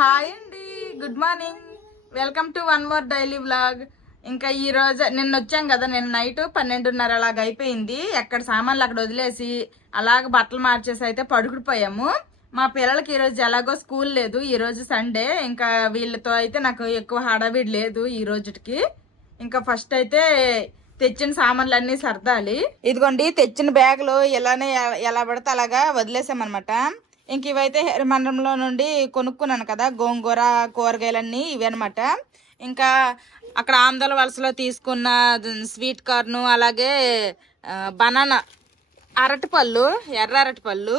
Hi అండి, good morning. Welcome to one more daily vlog. ఇంకా ఈ రోజు నిన్న వచ్చాం కదా, నిన్న నైట్ 12:30 అలాగ అయిపోయింది. ఎక్కడ సామాన్లు అక్కడ వదిలేసి అలాగ బట్టలు మార్చేసి అయితే పడుకుడిపోయాము. మా పిల్లలకి ఈ రోజు ఎలాగో స్కూల్ లేదు, ఈ రోజు సండే. ఇంకా వీళ్ళతో అయితే నాకు ఎక్కువ హడావిడి లేదు ఈ రోజుకి. ఇంకా ఫస్ట్ అయితే తెచ్చిన సామాన్లు అన్ని సర్దాలి. ఇదిగోండి తెచ్చిన బ్యాగులు ఇలానే ఎలా పడితే అలాగా వదిలేసామన్నమాట. ఇంక ఇవైతే హెరమండలంలో నుండి కొనుక్కున్నాను కదా, గోంగూర కూరగాయలన్నీ ఇవి అనమాట. ఇంకా అక్కడ ఆంధ్ర వలసలో తీసుకున్న స్వీట్ కార్న్, అలాగే బనానా, అరటిపళ్ళు, ఎర్ర అరటిపళ్ళు,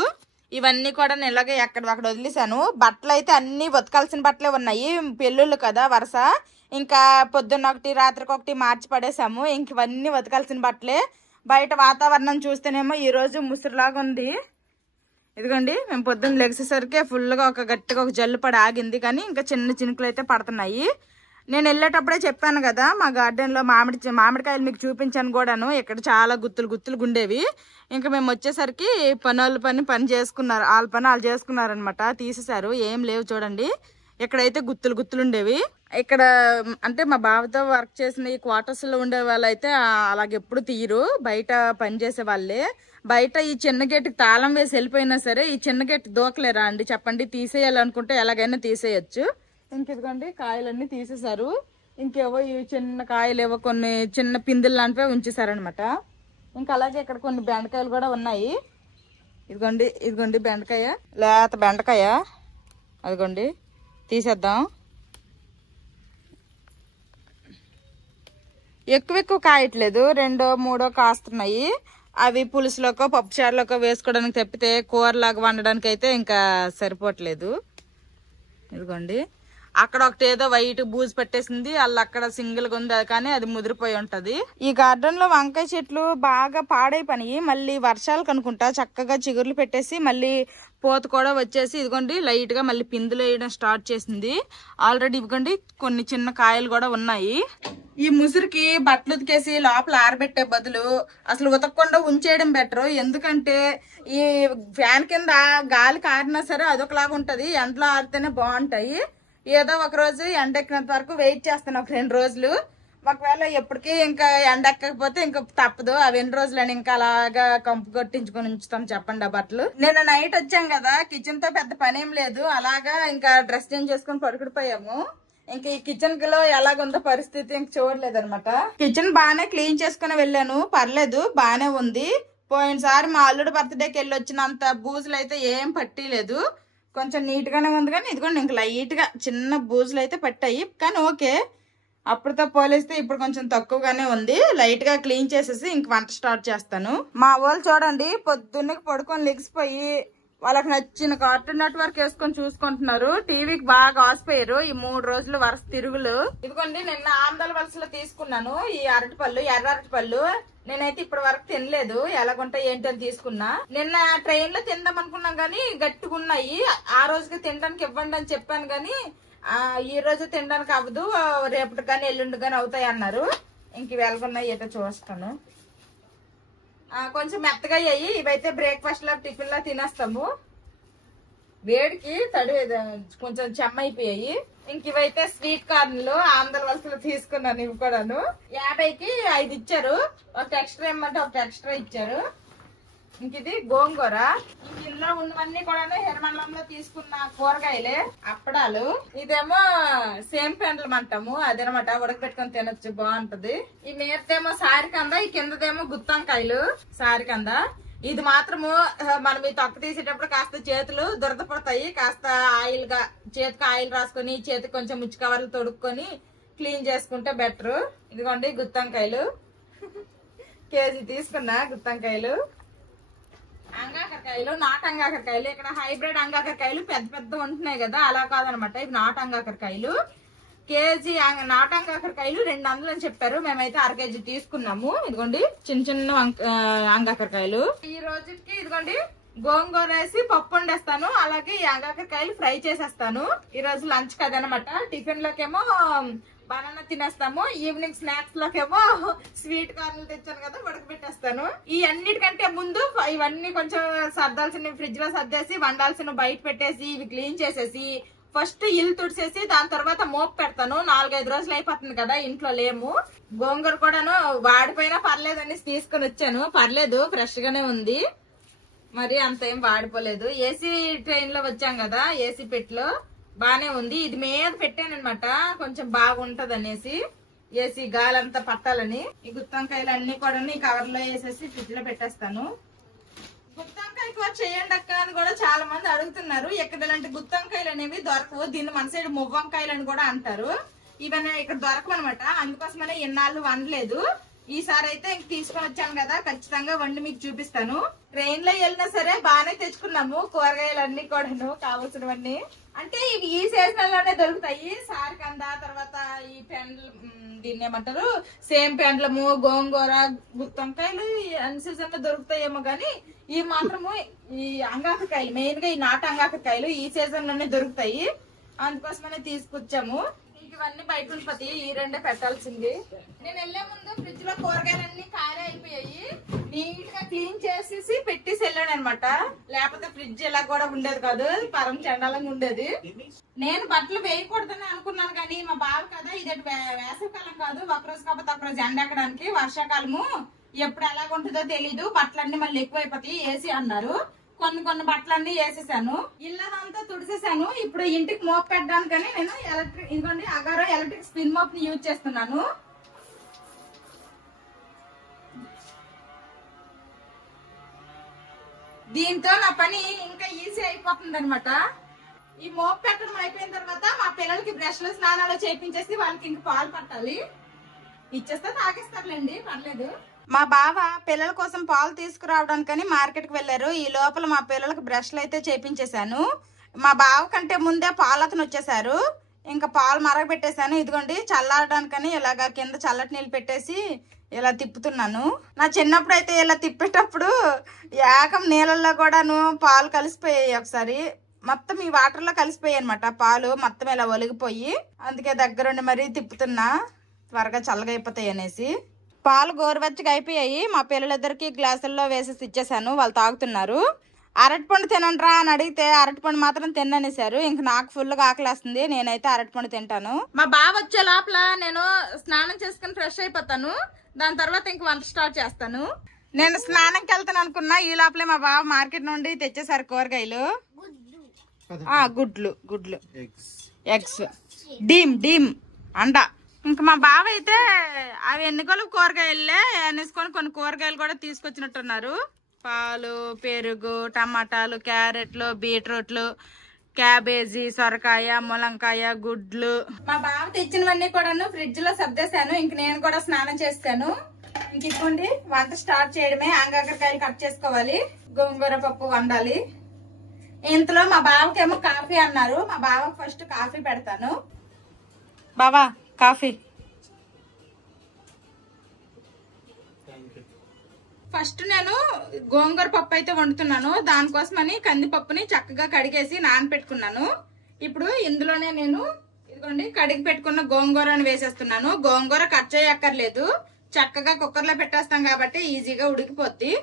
ఇవన్నీ కూడా నేను ఇలాగే అక్కడ వదిలేసాను. బట్టలు అయితే అన్ని ఉతకాల్సిన బట్టలే ఉన్నాయి, పెళ్ళిళ్ళు కదా వరుస. ఇంకా పొద్దున్న ఒకటి రాత్రికి ఒకటి మార్చి పడేసాము. ఇంక ఇవన్నీ ఉతకాల్సిన బట్టలే. బయట వాతావరణం చూస్తేనేమో ఈరోజు ముసురులాగా ఉంది. ఇదిగోండి మేము పొద్దున్న లెగిసేసరికి ఫుల్గా గట్టిగా ఒక జల్లు పడి ఆగింది, కానీ ఇంకా చిన్న చినుకులు అయితే పడుతున్నాయి. నేను వెళ్ళేటప్పుడే చెప్పాను కదా, మా గార్డెన్లో మామిడికాయలు మీకు చూపించాను కూడాను. ఇక్కడ చాలా గుత్తులు ఉండేవి. ఇంకా మేము వచ్చేసరికి పని చేసుకున్నారు, వాళ్ళ పని వాళ్ళు చేసుకున్నారనమాట. తీసేశారు, ఏం లేవు చూడండి. ఇక్కడైతే గుత్తులు ఉండేవి. ఇక్కడ అంటే మా బావతో వర్క్ చేసిన ఈ క్వార్టర్స్లో ఉండే వాళ్ళైతే అలాగెప్పుడు తీయరు, బయట పని చేసే వాళ్ళే. బయట ఈ చిన్న గేటుకి తాళం వేసి వెళ్ళిపోయినా సరే ఈ చిన్న గేటు దూకలేరా అండి చెప్పండి. తీసేయాలనుకుంటే ఎలాగైనా తీసేయచ్చు. ఇంకెదిగోండి కాయలన్నీ తీసేశారు. ఇంకేవో ఈ చిన్న కాయలు ఏవో కొన్ని చిన్న పిందులు లాంటివే ఉంచేశారనమాట. ఇంకా అలాగే ఇక్కడ కొన్ని బెండకాయలు కూడా ఉన్నాయి. ఇదిగోండి బెండకాయ, లేత బెండకాయ. అదిగోండి తీసేద్దాం. ఎక్కువ కాయట్లేదు, 2-3 కాస్తున్నాయి. అవి పులుసులోకో పప్పుచారులోకో వేసుకోవడానికి తప్పితే కూరలాగా వండడానికి అయితే ఇంకా సరిపోవట్లేదు. ఇదిగోండి అక్కడ ఒకటి ఏదో వైట్ బూజు పెట్టేసింది, వాళ్ళు అక్కడ సింగిల్గా ఉంది, కానీ అది ముదిరిపోయి ఉంటది. ఈ గార్డెన్ లో వంకాయ చెట్లు బాగా పాడైపోయి, మళ్ళీ వర్షాలకు అనుకుంటా చక్కగా చిగుర్లు పెట్టేసి మళ్ళీ పూత కూడా వచ్చేసి ఇదిగోండి లైట్ గా మళ్ళీ పిందులు వేయడం స్టార్ట్ చేసింది. ఆల్రెడీ ఇదిగోండి కొన్ని చిన్న కాయలు కూడా ఉన్నాయి. ఈ ముసురుకి బట్టలు ఉతికేసి లోపల ఆరబెట్టే బదులు అసలు ఉతకకుండా ఉంచేయడం బెటర్. ఎందుకంటే ఈ ఫ్యాన్ కింద గాలి కారినా సరే అదొకలాగా ఉంటది, ఎండలో ఆరితేనే బాగుంటాయి. ఏదో ఒక రోజు ఎండ ఎక్కినంత వరకు వెయిట్ చేస్తాను, ఒక 2 రోజులు. ఒకవేళ ఎప్పటికీ ఇంకా ఎండ ఎక్కకపోతే ఇంకా తప్పదు, అవి 2 రోజులని ఇంకా అలాగా కంపు కొట్టించుకొని ఉంచుతాం చెప్పండి ఆ బట్టలు. నేను నైట్ వచ్చాం కదా, కిచెన్ తో పెద్ద పని ఏం లేదు, అలాగా ఇంకా డ్రెస్ చేంజ్ చేసుకుని పడుకుడిపోయాము. ఇంకా ఈ కిచెన్ లో ఎలాగుందో పరిస్థితి ఇంక చూడలేదు అనమాట. కిచెన్ బాగానే క్లీన్ చేసుకుని వెళ్ళాను, పర్లేదు బాగానే ఉంది. పోయినసారి మా అల్లుడు బర్త్డేకి వెళ్ళి వచ్చినంత బూజులు అయితే ఏం పట్టిలేదు, కొంచెం నీట్ గానే ఉంది. కానీ ఇదిగోండి ఇంక లైట్ గా చిన్న బూజులు అయితే పట్టాయి, కానీ ఓకే. అప్పుడుతో పోలిస్తే ఇప్పుడు కొంచెం తక్కువగానే ఉంది. లైట్ గా క్లీన్ చేసేసి ఇంక వంట స్టార్ట్ చేస్తాను. మా వాళ్ళు చూడండి పొద్దున్నకి పడుకొని లెగిసిపోయి వాళ్ళకి నచ్చిన కార్టూన్ నెట్వర్క్ వేసుకొని చూసుకుంటున్నారు. టీవీకి బాగా ఆసిపోయారు ఈ 3 రోజులు వరుస తిరుగులు. ఇదిగోండి నిన్న ఆంధ్ర వలసలో తీసుకున్నాను ఈ అరటిపళ్ళు, ఎర్ర అరటిపళ్ళు. నేనైతే ఇప్పటి వరకు తినలేదు, ఎలాగుంటాయి ఏంటని తీసుకున్నా. నిన్న ట్రైన్ లో తిందాం అనుకున్నాం గానీ గట్టిగా ఉన్నాయి. ఆ రోజుకి తినడానికి ఇవ్వండి అని చెప్పాను గానీ ఈ రోజు తినడానికి అవ్వదు, రేపటి కానీ ఎల్లుండి కానీ అవుతాయి అన్నారు. ఇంక వెళ్తున్నాయి ఏటో చూస్తాను. కొంచెం మెత్తగా అయ్యాయి, ఇవైతే బ్రేక్ఫాస్ట్ లో టిఫిన్ లో తినేస్తాము. వేడికి తడి కొంచెం చెమ్మైపోయాయి. ఇంక ఇవైతే స్వీట్ కార్న్లు ఆంధ్ర వలసలో తీసుకున్నాను. ఇవి కూడాను 50కి 5 ఇచ్చారు, ఒక ఎక్స్ట్రా ఇమ్మంటే ఒక ఎక్స్ట్రా ఇచ్చారు. ఇంక ఇది గోంగూర. ఇందులో ఉన్నవన్నీ కూడా హెరమండలంలో తీసుకున్న కూరగాయలే. అప్పడాలు, ఇదేమో సేమ్ పెండలం అంటాము, అదనమాట, ఉడకబెట్టుకొని తినొచ్చు, బాగుంటది. ఈ మీదేమో సారికంద, ఈ కిందదేమో గుత్తంకాయలు సారికంద. ఇది మాత్రము మనం ఈ తొక్క తీసేటప్పుడు కాస్త చేతులు దురద పడతాయి, కాస్త ఆయిల్ గా చేతికి ఆయిల్ రాసుకొని చేతికి కొంచెం ముచ్చి కవర్లు తొడుక్కొని క్లీన్ చేసుకుంటే బెటర్. ఇదిగోండి గుత్తంకాయలు కేజీ తీసుకున్నా. గుత్తంకాయలు, అంగాకరకాయలు, నాటు అంగాకరకాయలు. ఇక్కడ హైబ్రిడ్ అంగాకరకాయలు పెద్ద ఉంటున్నాయి కదా, అలా కాదనమాట, ఇవి నాటు అంగాకరకాయలు. కేజీ నాటు అంగాకరకాయలు 200 అని చెప్పారు, మేమైతే 1/2 కేజీ తీసుకున్నాము. ఇదిగోండి చిన్న అంగాకరకాయలు. ఈ రోజుకి ఇదిగోండి గోంగూర వేసి పప్పు వండేస్తాను, అలాగే ఈ అంగాకరకాయలు ఫ్రై చేసేస్తాను. ఈ రోజు లంచ్ కదనమాట. టిఫిన్ లోకేమో బనానా తినేస్తాము, ఈవినింగ్ స్నాక్స్ లోకేమో స్వీట్ కార్న్లు తెచ్చాను కదా ఉడకబెట్టేస్తాను. ఈ అన్నిటికంటే ముందు ఇవన్నీ కొంచెం సర్దాల్సిన ఫ్రిడ్జ్ లో సర్దేసి వండాల్సిన బయట పెట్టేసి ఇవి క్లీన్ చేసేసి ఫస్ట్ ఇల్లు తుడిసేసి దాని తర్వాత మోపు పెడతాను. 4-5 రోజులు అయిపోతుంది కదా, ఇంట్లో లేము. గోంగూర కూడాను వాడిపోయినా పర్లేదని తీసుకుని వచ్చాను. పర్లేదు, ఫ్రెష్ గానే ఉంది, మరి అంత ఏం వాడిపోలేదు. ఏసీ ట్రైన్ లో వచ్చాం కదా, ఏసీ పెట్టిలో బానే ఉంది. ఇది మీద పెట్టాను అనమాట, కొంచెం బాగుంటది అనేసి, ఏసీ గాలంతా పట్టాలని. ఈ గుత్తొంకాయలు అన్ని కూడా ఈ కవర్ లో వేసేసి ఫ్రిడ్జ్ లో పెట్టేస్తాను. గుత్తొంకాయ కూర చేయండి అక్క అని కూడా చాలా మంది అడుగుతున్నారు. ఇక్కడ ఇలాంటి గుత్తొంకాయలు అనేవి దొరకవు. దీన్ని మన సైడ్ మువ్వంకాయలు అని కూడా అంటారు. ఇవన్నీ ఇక్కడ దొరకవన్నమాట. అందుకోసమనే ఇన్నాళ్ళు వండలేదు. ఈసారి అయితే ఇంక తీసుకొని వచ్చాను కదా, ఖచ్చితంగా వండి మీకు చూపిస్తాను. ట్రైన్ లో వెళ్ళినా సరే బాగానే తెచ్చుకున్నాము కూరగాయలు అన్ని కూడాను, కావాల్సినవన్నీ. అంటే ఇవి ఈ సీజన్ లోనే దొరుకుతాయి. సారికంద, తర్వాత ఈ పెండ్లు, దీన్ని ఏమంటారు, సేమ్ పెండ్లము, గోంగూర, గుత్తొంకాయలు అన్ని సీజన్ లో దొరుకుతాయేమో గానీ ఈ మాత్రము ఈ అంగాకరకాయలు, మెయిన్ గా ఈ నాటు అంగాకరకాయలు ఈ సీజన్ లోనే దొరుకుతాయి. అందుకోసమనే తీసుకొచ్చాము. ఇవన్నీ బయట ఉండిపోతాయి, ఈ రెండే పెట్టాల్సింది. నేను వెళ్లే ముందు ఫ్రిడ్జ్ లో కూరగాయలన్నీ ఖాళీ అయిపోయాయి. నీట్ గా క్లీన్ చేసేసి పెట్టేసి వెళ్ళాను అనమాట. లేకపోతే ఫ్రిడ్జ్ ఇలా కూడా ఉండేది కాదు, పరం చండాలంగా ఉండేది. నేను బట్టలు వేయకూడదని అనుకున్నాను కానీ మా బావ కదా, ఇది వేసవికాలం కాదు, ఒకరోజు కాకపోతే ఒకరోజు ఎండెక్కడానికి, వర్షాకాలము ఎప్పుడు ఎలాగుంటుందో తెలీదు, బట్టలన్నీ మళ్ళీ ఎక్కువైపోతాయి ఏసీ అన్నారు. కొన్ని బట్టలన్నీ వేసేసాను, ఇల్లంతా తుడిసేసాను. ఇప్పుడు ఇంటికి మోపు పెట్టడానికని నేను ఇదిగోండి అగారో ఎలక్ట్రిక్ స్పిన్ మోప్ ని యూజ్ చేస్తున్నాను. దీంతో నా పని ఇంకా ఈజీ అయిపోతుంది అనమాట. ఈ మోపు పెట్టడం అయిపోయిన తర్వాత మా పిల్లలకి బ్రష్లు స్నానాలు చేయించేసి వాళ్ళకి ఇంక పాలు పట్టాలి. ఇచ్చేస్తే తాగేస్తారులేండి, పర్లేదు. మా బావ పిల్లల కోసం పాలు తీసుకురావడానికని మార్కెట్ కి వెళ్లారు. ఈ లోపల మా పిల్లలకు బ్రష్లు అయితే చేపించేశాను. మా బావ కంటే ముందే పాలు అతను వచ్చేసారు. ఇంకా పాలు మరగబెట్టేశాను. ఇదిగోండి చల్లారడానికని ఇలాగా కింద చల్లటి నీళ్ళు పెట్టేసి ఇలా తిప్పుతున్నాను. నా చిన్నప్పుడు అయితే ఇలా తిప్పేటప్పుడు ఏకం నీళ్ళల్లో కూడాను పాలు కలిసిపోయాయి. ఒకసారి మొత్తం ఈ వాటర్ లో కలిసిపోయాయి అనమాట, పాలు మొత్తం ఇలా ఒలిగిపోయి. అందుకే దగ్గరుండి మరీ తిప్పుతున్నా, త్వరగా చల్లగా అయిపోతాయి అనేసి. పాలు గోరువెచ్చగా అయిపోయాయి. మా పిల్లలిద్దరికి గ్లాసుల్లో వేసేసి ఇచ్చేసాను, వాళ్ళు తాగుతున్నారు. అరటిపండు తినండిరా అని అడిగితే అరటిపండు మాత్రం తిననేసారు. ఇంక నాకు ఫుల్గా ఆకలేస్తుంది, నేనైతే అరటిపండు తింటాను. మా బావ వచ్చే లోపల నేను స్నానం చేసుకుని ఫ్రెష్ అయిపోతాను. దాని తర్వాత ఇంక వంట స్టార్ట్ చేస్తాను. నేను స్నానంకి వెళ్తాను అనుకున్నా, ఈ లోపలే మా బావ మార్కెట్ నుండి తెచ్చేసారు కూరగాయలు. గుడ్లు ఎగ్స్, డీమ్ అండ. ఇంక మా బావ అయితే అవి ఎన్నికలు కూరగాయలే అనేసుకొని కొన్ని కూరగాయలు కూడా తీసుకొచ్చినట్టున్నారు. పాలు, పెరుగు, టమాటాలు, క్యారెట్లు, బీట్రూట్లు, క్యాబేజీ, సొరకాయ, ములంకాయ, గుడ్లు. మా బావ తెచ్చినవన్నీ కూడాను ఫ్రిడ్జ్ లో సర్దేశాను. ఇంక నేను కూడా స్నానం చేస్తాను. ఇంక ఇవ్వండి వంట స్టార్ట్ చేయడమే. ఆంగాకరకాయలు కట్ చేసుకోవాలి, గోంగూర పప్పు వండాలి. ఇంతలో మా బావకేమో కాఫీ అన్నారు. మా బావకు ఫస్ట్ కాఫీ పెడతాను. బావా కాఫీ. ఫస్ట్ నేను గోంగూర పప్పు అయితే వండుతున్నాను. దానికోసమని కందిపప్పుని చక్కగా కడిగేసి నానపెట్టుకున్నాను. ఇప్పుడు ఇందులోనే నేను ఇదిగోండి కడిగి పెట్టుకున్న గోంగూరని వేసేస్తున్నాను. గోంగూర కట్ చేయక్కర్లేదు, చక్కగా కుక్కర్ లో పెట్టేస్తాం కాబట్టి ఈజీగా ఉడికిపోద్ది.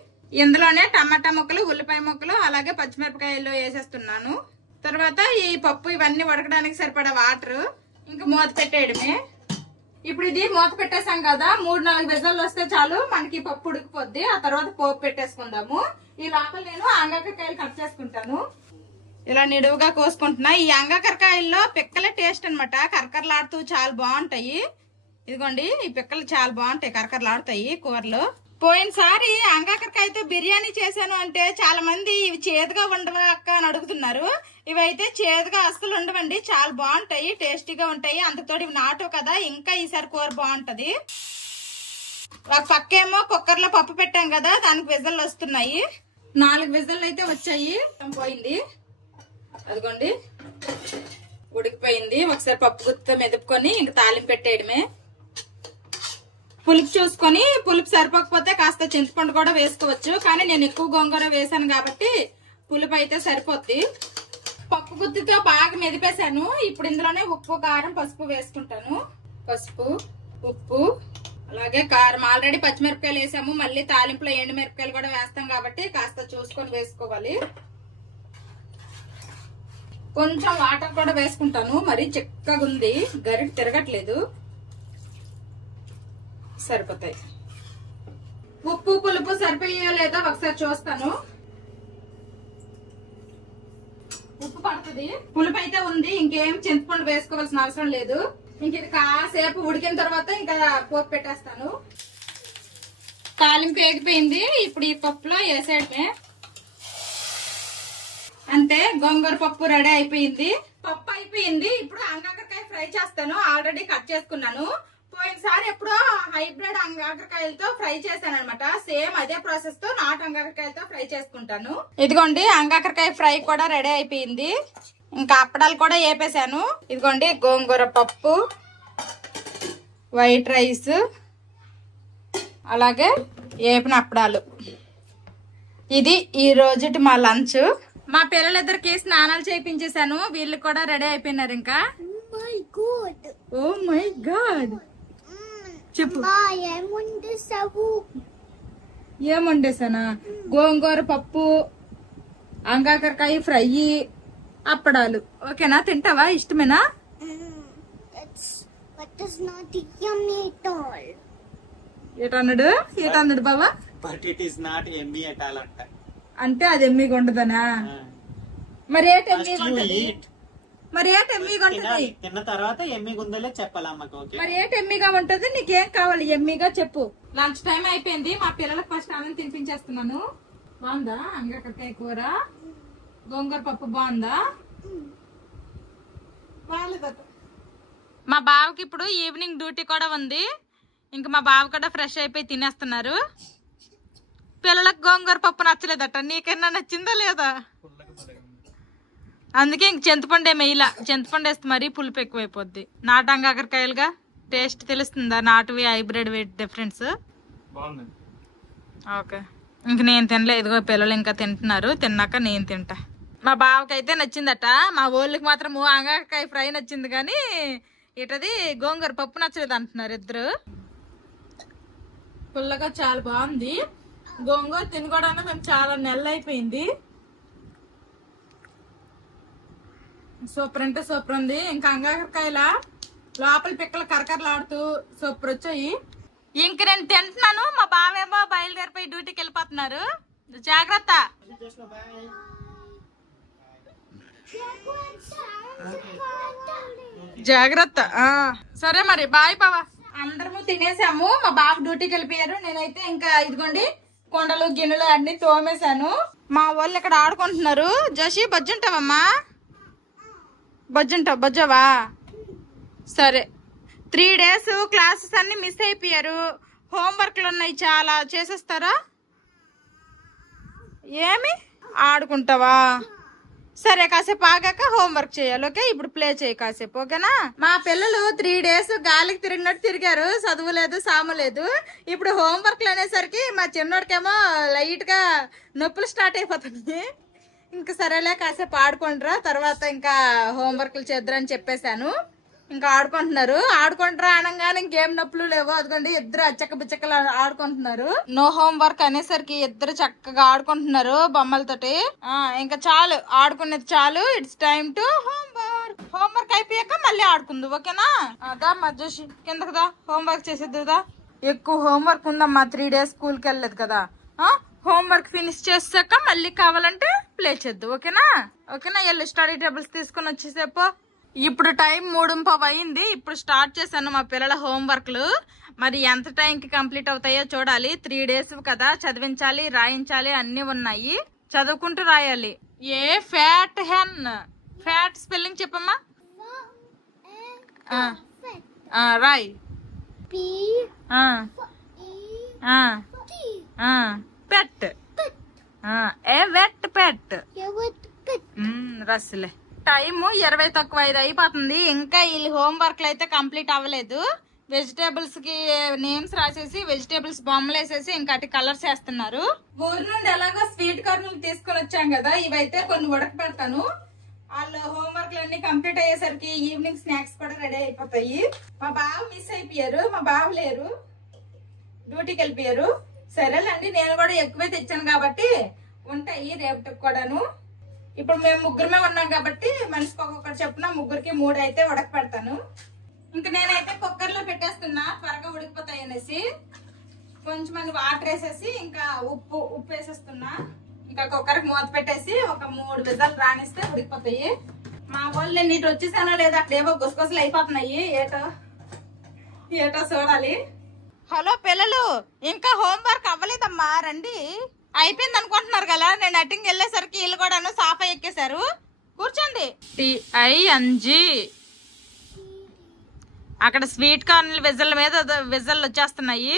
ఇందులోనే టమాటా ముక్కలు, ఉల్లిపాయ ముక్కలు, అలాగే పచ్చిమిరపకాయలు వేసేస్తున్నాను. తర్వాత ఈ పప్పు ఇవన్నీ ఉడకడానికి సరిపడా వాటర్, ఇంకా మూత పెట్టేయడమే. ఇప్పుడు ఇది మూత పెట్టేసాం కదా, 3-4 విజల్లు వస్తే చాలు మనకి పప్పు ఉడికిపోద్ది. ఆ తర్వాత పోపు పెట్టేసుకుందాము. ఈ లోపల నేను ఆంగాకరకాయలు కట్ చేసుకుంటాను. ఇలా నిడువుగా కోసుకుంటున్నా. ఈ ఆంగాకరకాయల్లో పిక్కలే టేస్ట్ అనమాట, కరకరలాడుతూ చాలా బాగుంటాయి. ఇదిగోండి ఈ పిక్కలు చాలా బాగుంటాయి, కరకరలాడుతాయి కూరలో. పోయినసారి ఆంగాకరకాయతో బిర్యానీ చేశాను అంటే చాలా మంది ఇవి చేదుగా ఉండవా అక్క అని అడుగుతున్నారు. ఇవైతే చేదుగా అస్సలు ఉండవండి, చాలా బాగుంటాయి, టేస్టీగా ఉంటాయి. అంతతోటి ఇవి నాటు కదా, ఇంకా ఈసారి కూర బాగుంటది. ఒక పక్కేమో కుక్కర్ లో పప్పు పెట్టాం కదా, దానికి విజల్లు వస్తున్నాయి. 4 విజల్లు అయితే వచ్చాయి. పోయింది, అదిగోండి ఉడికిపోయింది. ఒకసారి పప్పు గుత్త మెదుపుకొని ఇంక తాలింపు పెట్టేయడమే. పులుపు చూసుకొని, పులుపు సరిపోకపోతే కాస్త చింతపండు కూడా వేసుకోవచ్చు, కానీ నేను ఎక్కువ గోంగూర వేసాను కాబట్టి పులుపు అయితే సరిపోద్ది. పప్పు గుత్తితో బాగా మెదిపేశాను. ఇప్పుడు ఇందులోనే ఉప్పు, కారం, పసుపు వేసుకుంటాను. పసుపు, ఉప్పు, అలాగే కారం. ఆల్రెడీ పచ్చిమిరపకాయలు వేసాము, మళ్ళీ తాలింపులో ఎండుమిరపకాయలు కూడా వేస్తాం కాబట్టి కాస్త చూసుకొని వేసుకోవాలి. కొంచెం వాటర్ కూడా వేసుకుంటాను, మరి చిక్కగా ఉంది, గరిట తిరగట్లేదు. సరిపోతాయి. ఉప్పు పులుపు సరిపోయో లేదో ఒకసారి చూస్తాను. ఉప్పు పడుతుంది, పులుపు అయితే ఉంది, ఇంకేం చింతపండు వేసుకోవాల్సిన అవసరం లేదు. ఇంక ఇది కాసేపు ఉడికిన తర్వాత ఇంకా పోపు పెట్టేస్తాను. తాలింపు వేగిపోయింది, ఇప్పుడు ఈ పప్పులో వేసేయడమే. అంతే, గోంగూర పప్పు రెడీ అయిపోయింది. పప్పు అయిపోయింది. ఇప్పుడు అంగాకరకాయ ఫ్రై చేస్తాను. ఆల్రెడీ కట్ చేసుకున్నాను. పోయినసారి ఎప్పుడో హైబ్రిడ్ అంగాకరకాయలతో ఫ్రై చేశాను అనమాట. సేమ్ అదే ప్రాసెస్ తో నాటు అంగాకరకాయలతో ఫ్రై చేసుకుంటాను. ఇదిగోండి, అంగాకరకాయ ఫ్రై కూడా రెడీ అయిపోయింది. ఇంకా అప్పడాలు కూడా వేపేశాను. ఇదిగోండి, గోంగూర పప్పు, వైట్ రైస్, అలాగే వేపిన అప్పడాలు. ఇది ఈ రోజుటి మా లంచ్. మా పిల్లలిద్దరికి స్నానాలు చేయించేసాను. వీళ్ళు కూడా రెడీ అయిపోయినారు. ఇంకా ఓ మై గాడ్, చెప్పు ఏం వండేసానా? గోంగూర పప్పు, అంగాకరకాయ ఫ్రై, అప్పడాలు. ఓకేనా? తింటావా? ఇష్టమేనా? ఏటన్నాడు బాబా? అంటే అది ఎమ్మిగా ఉండదనా? మరి ఏ టెమ్మీగా ఉంటది? మరి ఏ టెమ్మీగా ఉంటది? తిన్న తర్వాత ఎమ్మిగా ఉందో చెప్పాలి అమ్మకు. మరి ఏ టెమ్మీగా ఉంటది? నీకేం కావాలి? ఎమ్మిగా చెప్పు. లంచ్ టైం అయిపోయింది. మా పిల్లలకు ఫస్ట్ అన్నం తినిపించేస్తున్నాను. బాగుందా అంగాకరకాయ కూర? గోంగూర పప్పు బాగుందా? బాగాలేదట. మా బావకి ఇప్పుడు ఈవినింగ్ డ్యూటీ కూడా ఉంది. ఇంక మా బావ కూడా ఫ్రెష్ అయిపోయి తినేస్తున్నారు. పిల్లలకు గోంగూర పప్పు నచ్చలేదట. నీకన్నా నచ్చిందా లేదా? అందుకే ఇంక చింతపండు ఏమేలా. చింతపండు వేస్తే మరీ పులుపు ఎక్కువైపోద్ది. నాటు అంగాకరకాయలుగా టేస్ట్ తెలుస్తుందా? నాటువి హైబ్రిడ్ డిఫరెన్స్. ఓకే, ఇంక నేను తినలే. ఇదిగో పిల్లలు ఇంకా తింటున్నారు. తిన్నాక నేను తింటా. మా బావకైతే నచ్చిందట. మా ఊళ్ళకి మాత్రం అంగాకరకాయ ఫ్రై నచ్చింది, కానీ ఇటది గోంగూర పప్పు నచ్చలేదు అంటున్నారు ఇద్దరు. పుల్లగా చాలా బాగుంది. గోంగూర తినకూడదు మేము చాలా నెలలు అయిపోయింది. సూపర్ అంటే సూపర్ ఉంది. ఇంకా అంగాకరకాయల లోపల పిక్కలు కరకరలాడుతూ సూపర్ వచ్చాయి. ఇంక నేను తింటున్నాను. మా బావేమో బయలుదేరిపోయి డ్యూటీకి వెళ్ళిపోతున్నారు. జాగ్రత్త. జాగ్రత్త. సరే మరి, బాయ్ బావా. అందరము తినేసాము. మా బాబు డ్యూటీకి వెళ్ళిపోయారు. నేనైతే ఇంకా ఇదిగోండి కొండలు గిన్నెలు అన్ని తోమేశాను. మా వాళ్ళు ఇక్కడ ఆడుకుంటున్నారు. జోషి బజ్జుంటావమ్మా? బజ్జావా? సరే. 3 days క్లాసెస్ అన్ని మిస్ అయిపోయారు. హోంవర్క్లు ఉన్నాయి, చాలా చేసేస్తారా? ఏమి ఆడుకుంటావా? సరే, కాసేపు ఆగాక హోంవర్క్ చేయాలి. ఓకే, ఇప్పుడు ప్లే చేయి కాసేపు. ఓకేనా? మా పిల్లలు 3 days గాలికి తిరిగినట్టు తిరిగారు. చదువు లేదు, సాము లేదు. ఇప్పుడు హోంవర్క్లు అనేసరికి మా చిన్నోడికేమో లైట్ గా నొప్పులు స్టార్ట్ అయిపోతుంది. ఇంకా సరేలే కాసేపు ఆడుకుంటారా, తర్వాత ఇంకా హోంవర్క్లు చేద్దరని చెప్పేశాను. ఇంకా ఆడుకుంటున్నారు. ఆడుకుంటారా అనగానే ఇంకేం నొప్పులు లేవు. అదిగోండి ఇద్దరు అచ్చక్క బిచ్చక్కలు ఆడుకుంటున్నారు. నో హోంవర్క్ అనేసరికి ఇద్దరు చక్కగా ఆడుకుంటున్నారు బొమ్మలతోటి. ఇంకా చాలు, ఆడుకునేది చాలు. It's time to homework. Homework అయిపోయాక మళ్ళీ ఆడుకుందు. ఓకేనా? దా మధ్యషి కిందకు దా, హోంవర్క్ చేసేద్దా. ఎక్కువ హోంవర్క్ ఉందమ్మా. 3 days స్కూల్కి వెళ్ళలేదు కదా. హోంవర్క్ ఫినిష్ చేసాక మళ్ళీ కావాలంటే ప్లే చేద్దు. ఓకేనా? ఓకేనా? ఎల్లు స్టడీ టేబుల్స్ తీసుకుని వచ్చేసేపో. ఇప్పుడు టైం 3:15 అయింది. ఇప్పుడు స్టార్ట్ చేశాను మా పిల్లల హోంవర్క్లు. మరి ఎంత టైంకి కంప్లీట్ అవుతాయో చూడాలి. 3 days కదా, చదివించాలి, రాయించాలి, అన్ని ఉన్నాయి. చదువుకుంటూ రాయాలి. A fat hen. Fat spelling చెప్పమ్మా. రాయ్. పెట్. A wet pet. రస్సులే. టైమ్ 20 తక్కువ 5 అయిపోతుంది. ఇంకా వీళ్ళు హోంవర్క్లు అయితే కంప్లీట్ అవ్వలేదు. వెజిటేబుల్స్ కి నేమ్స్ రాసేసి వెజిటేబుల్స్ బొమ్మలు వేసేసి ఇంకా అటు కలర్స్ వేస్తున్నారు. ఊరి నుండి ఎలాగో స్వీట్ కార్న్లు తీసుకొని వచ్చాం కదా, ఇవైతే కొన్ని ఉడక పెడతాను. వాళ్ళు హోంవర్క్లు అన్ని కంప్లీట్ అయ్యేసరికి ఈవినింగ్ స్నాక్స్ కూడా రెడీ అయిపోతాయి. మా బావ మిస్ అయిపోయారు. మా బావ లేరు, డ్యూటీకి వెళ్ళిపోయారు. సరేలేండి, నేను కూడా ఎక్కువే తెచ్చాను కాబట్టి ఉంటాయి రేపటికి కూడాను. ఇప్పుడు మేము ముగ్గురమే ఉన్నాం కాబట్టి మనిషికి ఒక్కొక్కటి చెప్పున ముగ్గురికి 3 అయితే ఉడక పెడతాను. ఇంకా నేనైతే కుక్కర్ లో పెట్టేస్తున్నా త్వరగా ఉడికిపోతాయి అనేసి. కొంచెం వాటర్ వేసేసి ఇంకా ఉప్పు వేసేస్తున్నా. ఇంకా కుక్కర్ కి మూత పెట్టేసి ఒక 3 విజల్ రానిస్తే ఉడికిపోతాయి. మా వాళ్ళు నేను ఇటు వచ్చేసానో లేదా అక్కడేవో గుసగుసలు అయిపోతున్నాయి. ఏటో చూడాలి. హలో పిల్లలు, ఇంకా హోంవర్క్ అవ్వలేదమ్మా, రండి. అయిపోయింది అనుకుంటున్నారు కదా. నేను అట్టింగ్ వెళ్ళేసరికి వీళ్ళు కూడాను సాఫా ఎక్కేశారు. కూర్చోండి. TING అక్కడ స్వీట్ కార్న్ విజల్ మీద విజల్ వచ్చేస్తున్నాయి.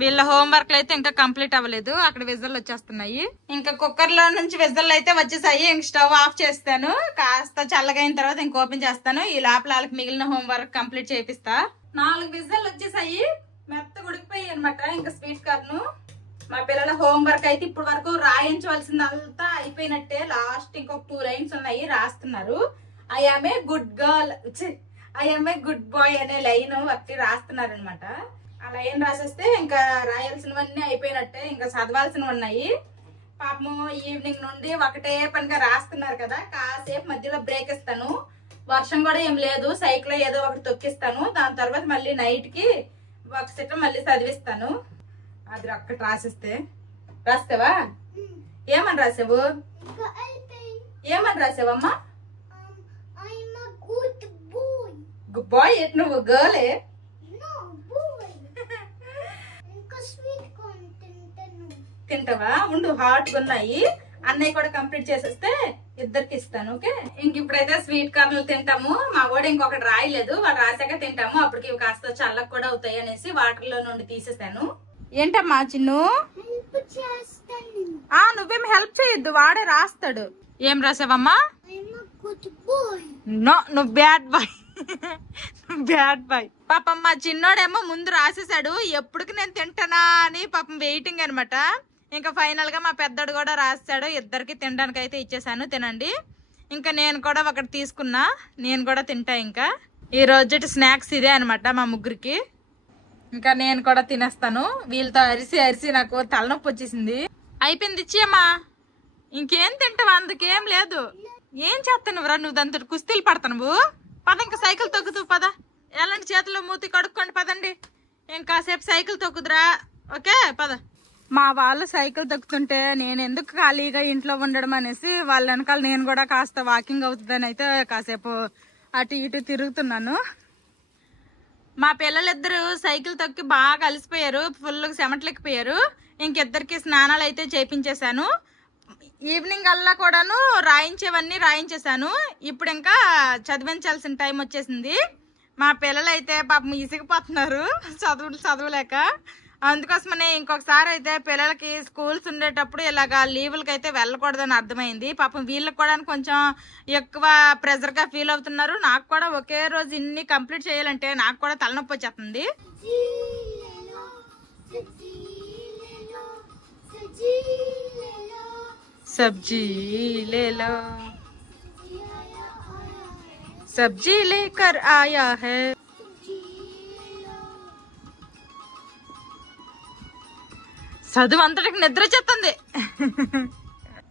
వీళ్ళ హోంవర్క్లు అయితే ఇంకా కంప్లీట్ అవ్వలేదు. అక్కడ విజల్ వచ్చేస్తున్నాయి. ఇంకా కుక్కర్ లో నుంచి విజల్ అయితే వచ్చేసాయి. ఇంక స్టవ్ ఆఫ్ చేస్తాను. కాస్త చల్లగా అయిన తర్వాత ఇంక ఓపెన్ చేస్తాను. ఈ లోపల వాళ్ళకి మిగిలిన హోంవర్క్ కంప్లీట్ చేపిస్తా. 4 విజల్ వచ్చేసాయి. మెత్తగా ఉడికిపోయాయి అనమాట. ఇంకా స్వీట్ కార్న్ మా పిల్లల హోంవర్క్ అయితే ఇప్పుడు వరకు రాయించవలసిందంతా అయిపోయినట్టే. లాస్ట్ ఇంకొక 2 లైన్స్ ఉన్నాయి, రాస్తున్నారు. I am a good girl, I am a good boy అనే లైన్ ఒకటి రాస్తున్నారు అనమాట. ఆ లైన్ రాసేస్తే ఇంకా రాయాల్సినవన్నీ అయిపోయినట్టే. ఇంకా చదవాల్సినవి ఉన్నాయి. పాపము ఈవినింగ్ నుండి ఒకటే పనిగా రాస్తున్నారు కదా. కాసేపు మధ్యలో బ్రేక్ ఇస్తాను. వర్షం కూడా ఏం లేదు, సైకిల్ ఏదో ఒకటి తొక్కిస్తాను. దాని తర్వాత మళ్ళీ నైట్ కి ఒక సెట్ మళ్ళీ చదివిస్తాను. అది ఒక్కటి రాసిస్తే. రాస్తావా? ఏమని రాసావు? ఏమని రాసావమ్మా? బాయ్ ఎట్ నువ్వు గర్లే. తింటావా? ఉండు, హాట్ గా ఉన్నాయి. అన్నయ్య కూడా కంప్లీట్ చేసేస్తే ఇద్దరికి ఇస్తాను. ఓకే, ఇంక ఇప్పుడైతే స్వీట్ కార్న్లు తింటాము. మా వాడు ఇంకొకటి రాయలేదు, వాడు రాసాక తింటాము. అప్పటికి ఇవి కాస్త చల్లగా కూడా అవుతాయి అనేసి వాటర్ లో నుండి తీసేసాను. ఏంటమ్మా చిన్ను? నువ్వేం హెల్ప్ చేయొద్దు, వాడే రాస్తాడు. ఏం రాసావమ్మా? నో, నువ్వు బ్యాడ్ బాయ్. Bad boy. పాపం మా చిన్నోడేమో ముందు రాసేసాడు. ఎప్పటికి నేను తింటానా అని పాపం వెయిటింగ్ అనమాట. ఇంకా ఫైనల్ గా మా పెద్దడు కూడా రాసాడు. ఇద్దరికి తినడానికి అయితే ఇచ్చేసాను, తినండి. ఇంకా నేను కూడా ఒకటి తీసుకున్నా, నేను కూడా తింటా. ఇంకా ఈ రోజు స్నాక్స్ ఇదే అనమాట మా ముగ్గురికి. ఇంకా నేను కూడా తినేస్తాను. వీళ్ళతో అరిసి అరిసి నాకు తలనొప్పి వచ్చేసింది. అయిపోయింది, ఇచ్చేయమ్మా. ఇంకేం తింటావు, అందుకేం లేదు. ఏం చేస్తాను రా నువ్వు? దాంతో కుస్తీలు పడతాను. పద, ఇంకా సైకిల్ తొక్కుతూ పద. ఎలాంటి చేతులు మూతి కడుక్కోండి, పదండి. ఇంకాసేపు సైకిల్ తొక్కుదురా. ఓకే, పద. మా వాళ్ళు సైకిల్ తొక్కుతుంటే నేను ఎందుకు ఖాళీగా ఇంట్లో ఉండడం అనేసి వాళ్ళ వెనకాల నేను కూడా కాస్త వాకింగ్ అవుతుందని అయితే కాసేపు అటు ఇటు తిరుగుతున్నాను. మా పిల్లలిద్దరు సైకిల్ తొక్కి బాగా అలసిపోయారు, ఫుల్ చెమటలెక్కిపోయారు. ఇంకిద్దరికి స్నానాలు అయితే చేయించేశాను. ఈవినింగ్ అల్లా కూడాను రాయించేవన్నీ రాయించేశాను. ఇప్పుడు ఇంకా చదివించాల్సిన టైం వచ్చేసింది. మా పిల్లలు అయితే పాపం ఇసిగిపోతున్నారు చదవలేక. అందుకోసమనే ఇంకొకసారి అయితే పిల్లలకి స్కూల్స్ ఉండేటప్పుడు ఇలాగా లీవులకి అయితే వెళ్ళకూడదని అర్థమైంది. పాపం వీళ్ళకి కూడా కొంచెం ఎక్కువ ప్రెజర్ గా ఫీల్ అవుతున్నారు. నాకు కూడా ఒకే రోజు ఇన్ని కంప్లీట్ చేయాలంటే నాకు కూడా తలనొప్పి వచ్చేస్తుంది. సబ్జీ లేలో, సబ్జీ లేకర్ ఆయా హై. చదువు అంతటికి నిద్ర చెప్తుంది.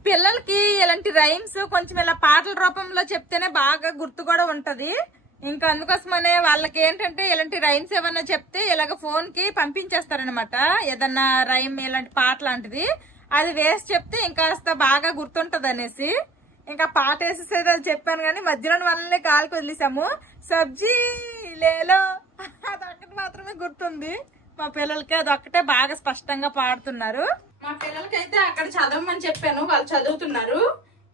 పిల్లలకి ఇలాంటి రైమ్స్ కొంచెం ఇలా పాటల రూపంలో చెప్తేనే బాగా గుర్తు కూడా ఉంటది. ఇంకా అందుకోసమనే వాళ్ళకి ఏంటంటే ఇలాంటి రైమ్స్ ఏమన్నా చెప్తే ఇలాగ ఫోన్ కి పంపించేస్తారనమాట. ఏదన్నా రైమ్ ఇలాంటి పాట లాంటిది అది వేసి చెప్తే ఇంకాస్త బాగా గుర్తుంటది అనేసి ఇంకా పాట వేసేసేది అది చెప్పాను. కానీ మధ్యలో వాళ్ళని కాలుకి వదిలేసాము. సబ్జీ లేలో అదొక్కటి మాత్రమే గుర్తుంది. మా పిల్లలకి అదొక్కటే బాగా స్పష్టంగా పాడుతున్నారు. మా పిల్లలకైతే అక్కడ చదవమని చెప్పాను, వాళ్ళు చదువుతున్నారు.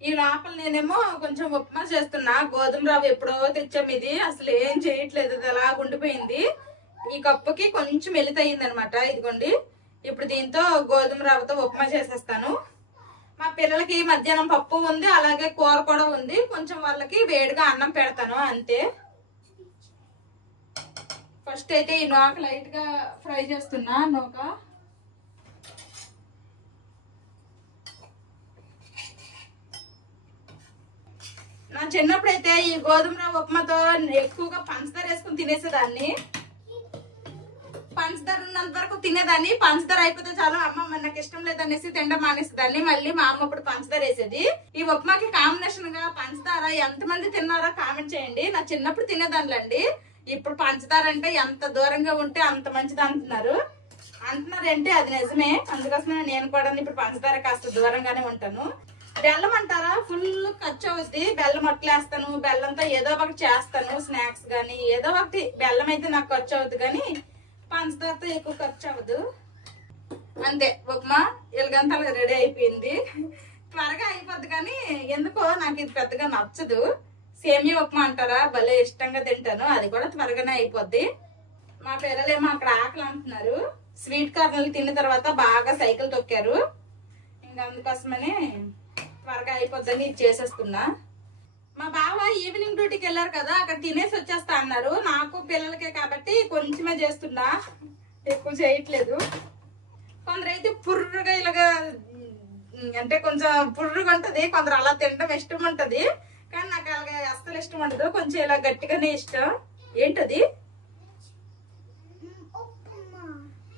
ఈ లోపల నేనేమో కొంచెం ఉప్మా చేస్తున్నా. గోధుమ రవ్వ ఎప్పుడో తెచ్చాం, ఇది అసలు ఏం చేయట్లేదు, ఇది అలా ఉండిపోయింది. ఈ కప్పుకి కొంచెం మెలితయింది అనమాట. ఇదిగోండి, ఇప్పుడు దీంతో గోధుమ రవ్వతో ఉప్మా చేసేస్తాను. మా పిల్లలకి మధ్యాహ్నం పప్పు ఉంది, అలాగే కూర కూడా ఉంది. కొంచెం వాళ్ళకి వేడిగా అన్నం పెడతాను అంతే. ఫస్ట్ అయితే ఈ నూక లైట్ గా ఫ్రై చేస్తున్నా. నూక నా చిన్నప్పుడైతే ఈ గోధుమ రవ్వ ఉప్మాతో ఎక్కువగా పంచదార వేసుకుని తినేసేదాన్ని. పంచదార ఉన్నంత వరకు తినేదాన్ని. పంచదార అయిపోతే చాలు అమ్మ నాకు ఇష్టం లేదనేసి తినడం మానేసేదాన్ని. మళ్ళీ మా అమ్మ ఇప్పుడు పంచదార వేసేది. ఈ ఉప్మాకి కాంబినేషన్ గా పంచదార ఎంతమంది తిన్నారో కామెంట్ చేయండి. నా చిన్నప్పుడు తినేదానిలండి. ఇప్పుడు పంచదార అంటే ఎంత దూరంగా ఉంటే అంత మంచిది అంటున్నారంటే అది నిజమే. అందుకోసమే నేను కూడా ఇప్పుడు పంచదార కాస్త దూరంగానే ఉంటాను. బెల్లం అంటారా, ఫుల్ ఖర్చు అవుద్ది. బెల్లం అట్లేస్తాను, బెల్లంతో ఏదో ఒకటి చేస్తాను, స్నాక్స్ గానీ ఏదో ఒకటి. బెల్లం అయితే నాకు ఖర్చు అవుద్ది కానీ పంచదారతో ఎక్కువ ఖర్చు అవ్వదు. అంతే, ఉప్మా ఎలుగంతా రెడీ అయిపోయింది. త్వరగా అయిపోద్ది కానీ ఎందుకో నాకు ఇది పెద్దగా నచ్చదు. సేమియా ఉప్మా అంటారా, భలే ఇష్టంగా తింటాను. అది కూడా త్వరగానే అయిపోద్ది. మా పిల్లలేమో అక్కడ ఆకలి అంటున్నారు. స్వీట్ కార్నర్లు తిన్న తర్వాత బాగా సైకిల్ తొక్కారు. ఇంకా అందుకోసమని త్వరగా అయిపోద్దని ఇది చేసేస్తున్నా. మా బావ ఈవినింగ్ డ్యూటీకి వెళ్ళారు కదా, అక్కడ తినేసి వచ్చేస్తా అన్నారు. నాకు పిల్లలకే కాబట్టి కొంచెమే చేస్తున్నా, ఎక్కువ చేయట్లేదు. కొందరైతే పుర్రుగా ఇలాగా అంటే కొంచెం పుర్రుగా ఉంటది, కొందరు అలా తినడం ఇష్టం ఉంటది. కానీ నాకు అలాగే అస్సలు ఇష్టం ఉండదు, కొంచెం ఇలా గట్టిగానే ఇష్టం. ఏంటది?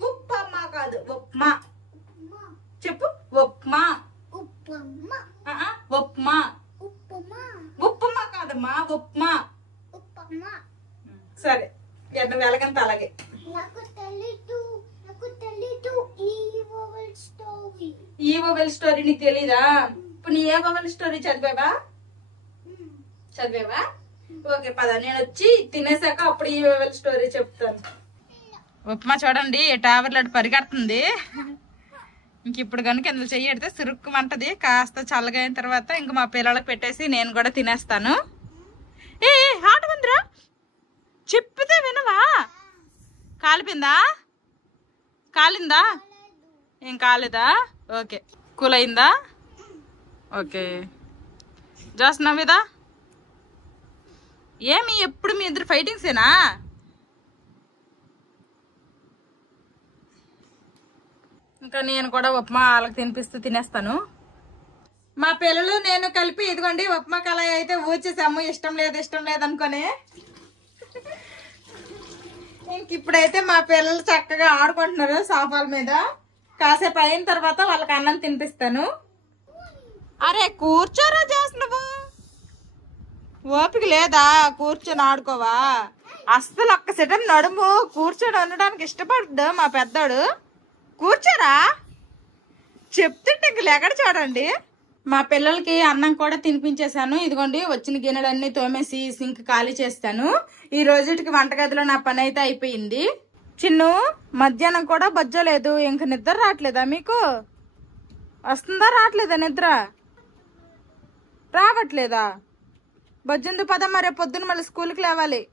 ఉప్మా కాదు, ఉప్మా. చెప్పు, ఉప్మా. ఉప్మా ఉప్మా కాదమ్మా, ఉప్మా. సరే, నువ్వు ఎలాగంత అలాగే. ఈ ఓవెల్ స్టోరీ నీకు తెలీదా? ఇప్పుడు నీ ఏ ఓవెల్ స్టోరీ చదివావా? ఓకే పద, నేను వచ్చి తినేసాక అప్పుడు ఈ ఓవెల్ స్టోరీ చెప్తాను. ఉప్మా చూడండి టవర్లో పరిగెడుతుంది. ఇంక ఇప్పుడు కనుక ఎందుకు చెయ్యడితే సురుక్కుమంటది. కాస్త చల్లగా అయిన తర్వాత ఇంక మా పిల్లలకు పెట్టేసి నేను కూడా తినేస్తాను. ఏ హాట్ ఉందిరా, చెప్పితే వినవా? కాలిందా? ఏం కాలేదా? ఓకే, కూల్ అయిందా? ఓకే, చేస్తున్నావు కదా. ఏమి ఎప్పుడు మీ ఇద్దరు ఫైటింగ్సేనా? ఇంకా నేను కూడా ఉప్మా వాళ్ళకి తినిపిస్తూ తినేస్తాను. మా పిల్లలు నేను కలిపి ఇదిగోండి ఉప్మా కళాయి అయితే ఊచేసాము. ఇష్టం లేదు అనుకోని. ఇంక ఇప్పుడైతే మా పిల్లలు చక్కగా ఆడుకుంటున్నారు సోఫాల మీద. కాసేపు అయిన తర్వాత వాళ్ళకి అన్నం తినిపిస్తాను. అరే కూర్చోరా జాస్, నువ్వు ఓపిక లేదా? కూర్చొని ఆడుకోవా? అస్సలు ఒక్క సెకండ్ నడుము కూర్చొని ఉండడానికి ఇష్టపడ్డా మా పెద్దోడు. కూర్చోరా చెప్తుంటే ఇంక లెగడ చూడండి. మా పిల్లలకి అన్నం కూడా తినిపించేశాను. ఇదిగోండి వచ్చిన గిన్నెలన్నీ తోమేసి సింక్ ఖాళీ చేస్తాను. ఈ రోజుకి వంటగదిలో నా పని అయితే అయిపోయింది. చిన్ను మధ్యాహ్నం కూడా బజ్జలేదు. ఇంక నిద్ర రావట్లేదా మీకు? వస్తుందా రావట్లేదా నిద్ర? రావట్లేదా? బజ్జుంది పదమ్మా, రేపు పొద్దున్న మళ్ళీ స్కూల్కి లేవాలి.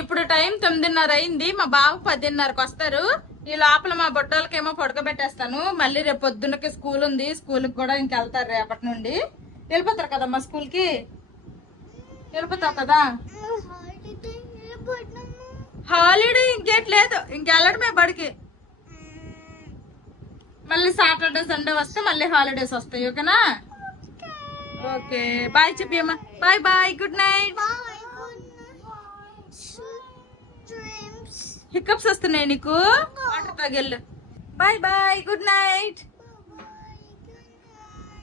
ఇప్పుడు టైం 9:30 అయింది. మా బావ 10:30కి వస్తారు. ఈ లోపల మా బొట్టోళ్ళకేమో పడుకోబెట్టేస్తాను. మళ్ళీ రేపు పొద్దున్నకి స్కూల్ ఉంది. స్కూల్కి కూడా ఇంకెళ్తారు. రేపటి నుండి వెళ్ళిపోతారు కదమ్మా స్కూల్కి. వెళ్ళిపోతావు కదా. హాలిడే ఇంకేట్లేదు, ఇంకెళ్ళడమే బడికి. మళ్ళీ సాటర్డే సండే వస్తే మళ్ళీ హాలిడేస్ వస్తాయి. ఓకేనా? ఓకే బాయ్ చెప్పి అమ్మా. Bye, good night. హికప్స్ వస్తున్నాయి నీకు, వాటర్ తాగెళ్ళు. Bye, good night.